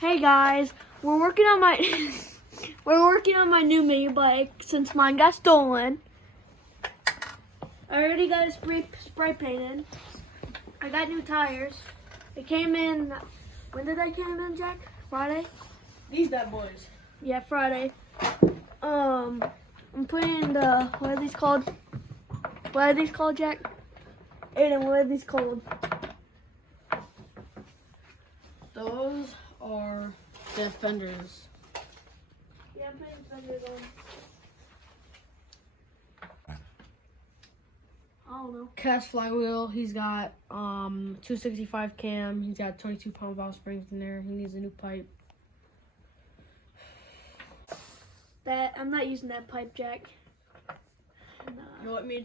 Hey guys, we're working on my we're working on my new mini bike since mine got stolen. I already got it spray painted. I got new tires. It came in. When did they came in, Jack? Friday? These bad boys. Yeah, Friday. I'm putting the what are these called? What are these called, Jack? Aiden, what are these called? Those are the fenders. Yeah, I'm putting fenders on. I don't know. Cast flywheel. He's got 265 cam. He's got 22 pound valve springs in there. He needs a new pipe. That I'm not using that pipe, Jack. No. You want me to